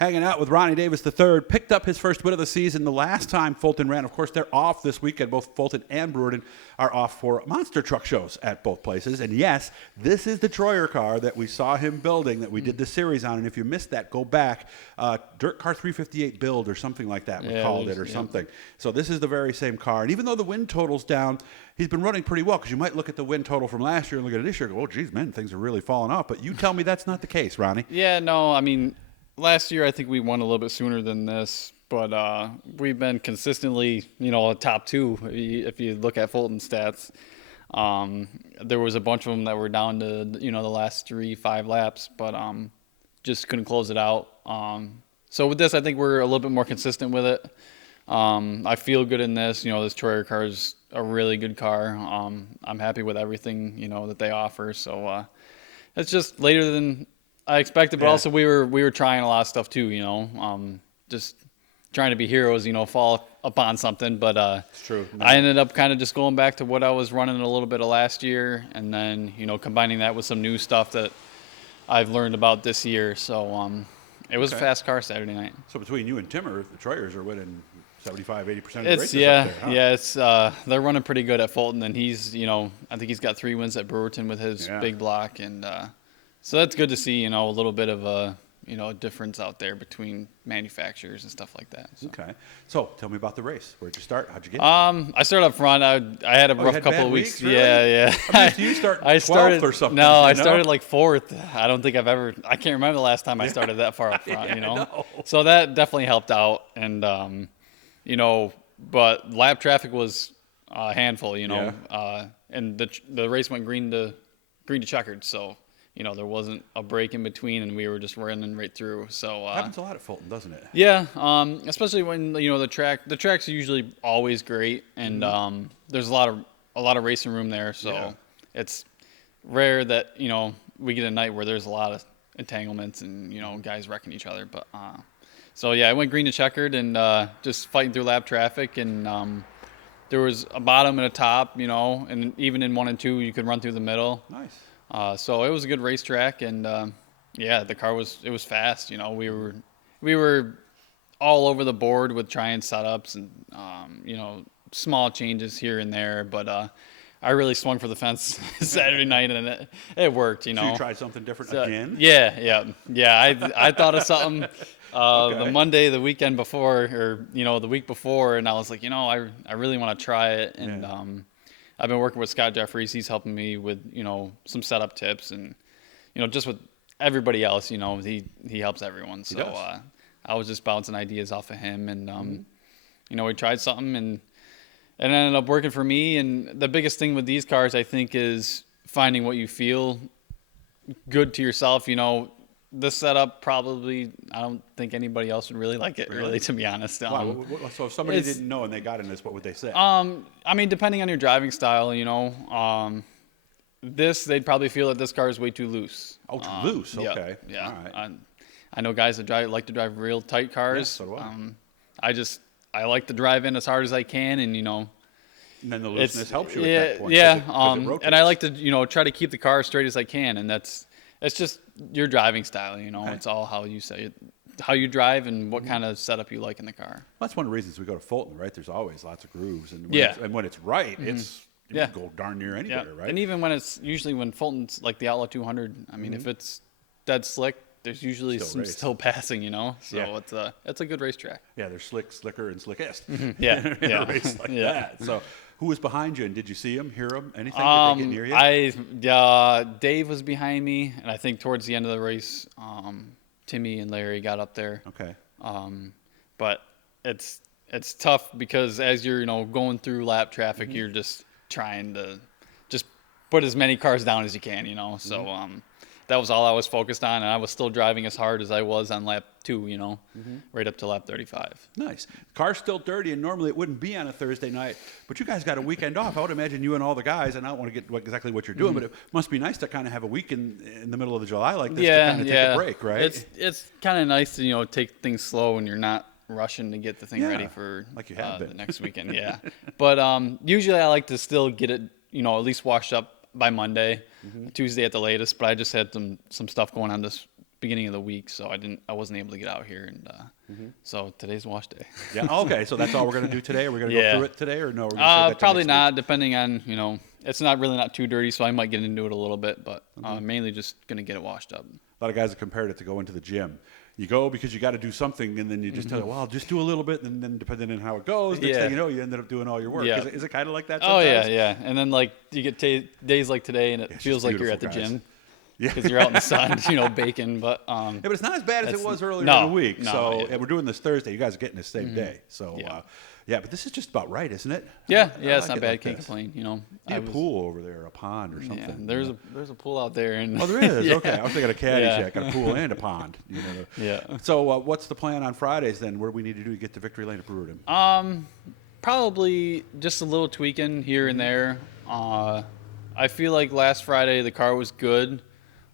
Hanging out with Ronnie Davis III, picked up his first win of the season the last time Fulton ran. Of course, they're off this weekend. Both Fulton and Brewerton are off for monster truck shows at both places. And yes, this is the DIRTcar that we saw him building, that we did the series on. And if you missed that, go back. DIRTcar 358 build or something like that, we called it, or something. So this is the very same car. And even though the win total's down, he's been running pretty well, because you might look at the win total from last year and look at it this year and go, oh, geez, man, things are really falling off. But you tell me that's not the case, Ronnie. Yeah, no, I mean, last year I think we won a little bit sooner than this, but we've been consistently, a top two if you look at Fulton stats. There was a bunch of them that were down to, the last 3-5 laps, but just couldn't close it out. So with this, I think we're a little bit more consistent with it. I feel good in this. This DIRTcar is a really good car. I'm happy with everything, that they offer. So it's just later than I expected, but also we were trying a lot of stuff too, just trying to be heroes, fall upon something. But it's true. I ended up kind of just going back to what I was running a little bit of last year, and then combining that with some new stuff that I've learned about this year. So it was a fast car Saturday night. So between you and Timmer, the Troyers are winning 75-80% of the races yeah, up there, huh? yeah. It's they're running pretty good at Fulton, and he's I think he's got 3 wins at Brewerton with his big block, and so that's good to see, a little bit of a, a difference out there between manufacturers and stuff like that. So. Okay. So tell me about the race. Where'd you start? How'd you get? I started up front. I had a rough couple of weeks. Really? Yeah. I mean, so you start 12th or something. No, I started like 4th. I don't think I can't remember the last time I started that far up front, No. So that definitely helped out. And, but lap traffic was a handful, and the race went green to checkered. So, there wasn't a break in between, and we were just running right through. So happens a lot at Fulton, doesn't it? Yeah, especially when the track's usually always great, and there's a lot of racing room there. So it's rare that we get a night where there's a lot of entanglements and guys wrecking each other. But so yeah, I went green to checkered and just fighting through lap traffic, and there was a bottom and a top, and even in 1 and 2 you could run through the middle. Nice. So it was a good racetrack, and the car was fast. We were all over the board with trying setups and small changes here and there, but I really swung for the fence Saturday night, and it worked. So you tried something different again? Yeah. I thought of something the Monday, the weekend before, or the week before, and I was like, I really want to try it, and I've been working with Scott Jeffries. He's helping me with, some setup tips, and, just with everybody else, he helps everyone. So I was just bouncing ideas off of him, and, we tried something, and it ended up working for me. And the biggest thing with these cars, I think, is finding what you feel good to yourself. This setup probably, I don't think anybody else would really like it, really, to be honest. Wow. So if somebody didn't know and they got in this, what would they say? I mean, depending on your driving style, they'd probably feel that this car is way too loose. Oh, too loose. Okay. Yeah. All right. I know guys that like to drive real tight cars. Yes, so do I. I like to drive in as hard as I can, and And then the looseness helps you at that point. Yeah. And I like to try to keep the car as straight as I can, and it's just your driving style. It's all how you say it, how you drive, and what kind of setup you like in the car. Well, that's one of the reasons we go to Fulton, right? There's always lots of grooves, and when it's right, it's you can go darn near anywhere, right? And even when when Fulton's like the Outlaw 200, I mean, if it's dead slick, there's usually still passing, So it's a good racetrack. Yeah, they're slicker, and slickest. Yeah, in a race like that. So who was behind you, and did you see him, hear him, anything? Did they get near you? Dave was behind me, and I think towards the end of the race, Timmy and Larry got up there. Okay. But it's tough because as you're going through lap traffic, you're just trying to just put as many cars down as you can, So that was all I was focused on, and I was still driving as hard as I was on lap 2, right up to lap 35. Nice. Car's still dirty, and normally it wouldn't be on a Thursday night, but you guys got a weekend off. I would imagine you and all the guys, and I don't want to get exactly what you're doing, but it must be nice to kind of have a week in the middle of the July like this to kind of take a break, right? It's kind of nice to, take things slow when you're not rushing to get the thing ready for like you have the next weekend. Yeah. But usually I like to still get it, at least washed up by Monday, Tuesday at the latest. But I just had some stuff going on this beginning of the week, so I wasn't able to get out here, and so today's wash day. Yeah. Okay. So that's all we're going to do today. Are we going to go through it today, or no? We're gonna save that till Probably next not, week? depending on, it's not too dirty, so I might get into it a little bit, but mainly just going to get it washed up. A lot of guys have compared it to going to the gym. You go because you got to do something, and then you just tell you, well, I'll just do a little bit, and then depending on how it goes, next thing you know, you ended up doing all your work. Yeah. Is it kind of like that Oh, sometimes? yeah. And then, you get days like today, and it It's feels just like you're at the beautiful, guys. gym. Yeah. Because you're out in the sun, baking. But Yeah, but it's not as bad as it was earlier no, in the week. no, So yeah. and we're doing this Thursday. You guys are getting this same day. So, Yeah. yeah, but this is just about right, isn't it? yeah, I it's like not it bad. like Can't this. complain. Need a pool over there, a pond or something. Yeah, there's a pool out there, and Oh, there is. yeah. Okay, I was thinking a caddy Yeah. shack, got a pool and a pond. Yeah. So, what's the plan on Fridays then? What do we need to do to get to victory lane at Brewerton? Probably just a little tweaking here and there. I feel like last Friday the car was good.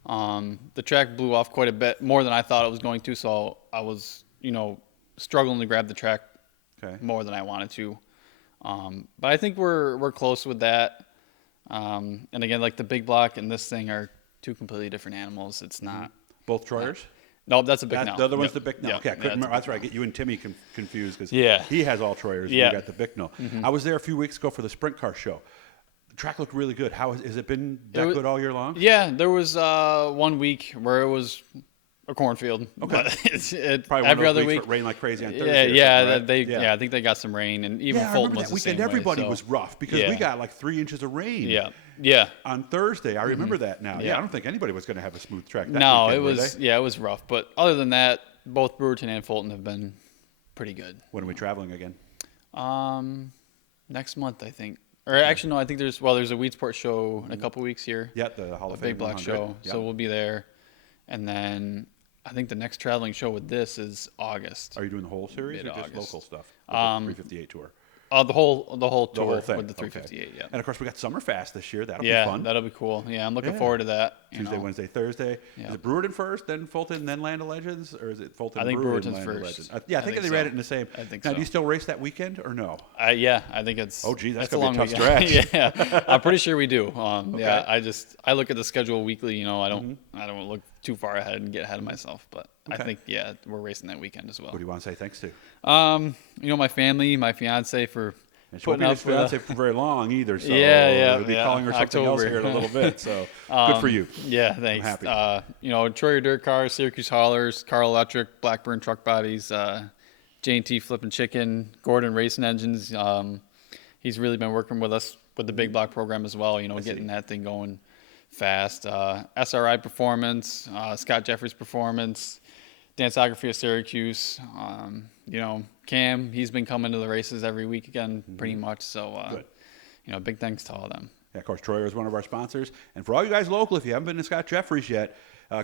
The track blew off quite a bit more than I thought it was going to, so I was, struggling to grab the track Okay. more than I wanted to. But I think we're close with that. And again, the big block and this thing are two completely different animals. It's not. Both Troyers? No, that's a big now. The other one's Yep. the Bicknell. Yep. Okay, I Yeah, couldn't remember. that's That's right. I get you and Timmy confused because Yeah. he has all Troyers and Yeah. you got the Bicknell. I was there a few weeks ago for the sprint car show. The track looked really good. How has it been that good all year long? Yeah, there was 1 week where it was a cornfield. Okay. But it, Probably one every of other those weeks week. where it rained like crazy on Yeah, Thursday. yeah, or something, right? I think they got some rain, and even Yeah, I Fulton remember was that the same weekend. Everybody way, so. was rough because we Yeah. got like 3 inches of rain. Yeah. On Thursday, I remember that now. Yeah, Yeah. I don't think anybody was going to have a smooth track. That No, weekend, it were was they? it was rough, but other than that, both Brewerton and Fulton have been pretty good. When are we traveling again? Next month, I think. Or actually, no, I think there's a Weedsport show in a couple weeks here. Yeah, the Hall A of Fame big block 100. show. Yeah. So we'll be there, and then I think the next traveling show with this is August. Are you doing the whole series or just Mid-August. local stuff? With the 358 tour. The whole tour The whole thing. with the Okay. 358. Yeah. And of course, we got Summerfest this year. That'll be Yeah, fun. that'll be cool. Yeah, I'm looking Yeah. forward to that. Tuesday, Wednesday, Thursday. Yeah. Is it Brewerton first, then Fulton, then Land of Legends, or is it Fulton? I think Brewerton, Brewerton's Land of first. Legends? Yeah, I think they think read so. it in the same. I think now, so. do you still race that weekend or no? Yeah, I think it's. Oh, gee, that's a gonna be a long tough weekend. stretch. Yeah, I'm pretty sure we do. Yeah, I look at the schedule weekly. I don't look too far ahead and get ahead of myself. But I Okay. think we're racing that weekend as well. What do you want to say thanks to? My family, my fiance for And she won't putting be up with with fiance for very long either. So Yeah, we'll be yeah. calling her something else October. here in a little bit. So good for you. Yeah, thanks. happy. Troyer DIRTcar, Syracuse Haulers, Carl Electric, Blackburn Truck Bodies, J&T Flippin' Chicken, Gordon Racing Engines. He's really been working with us with the big block program as well, getting that thing going fast. SRI Performance, Scott Jeffries Performance, Dancography of Syracuse. Cam, he's been coming to the races every week again, pretty much. So, Good. big thanks to all of them. Yeah, of course, Troyer is one of our sponsors. And for all you guys local, if you haven't been to Scott Jeffries yet,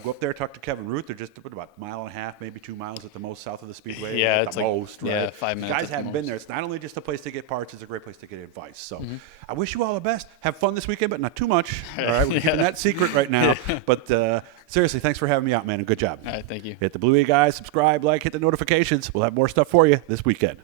go up there, talk to Kevin Root. They're just about a mile and a half, maybe 2 miles at the most south of the Speedway. Yeah, at it's the like- most, right? yeah, 5 If minutes you at guys the haven't been most. there. It's not only just a place to get parts, it's a great place to get advice. So I wish you all the best. Have fun this weekend, but not too much. All right, we're keeping that secret right now. But seriously, thanks for having me out, man, and good job. All right, thank you. Hit the Blue E guys, subscribe, like, hit the notifications. We'll have more stuff for you this weekend.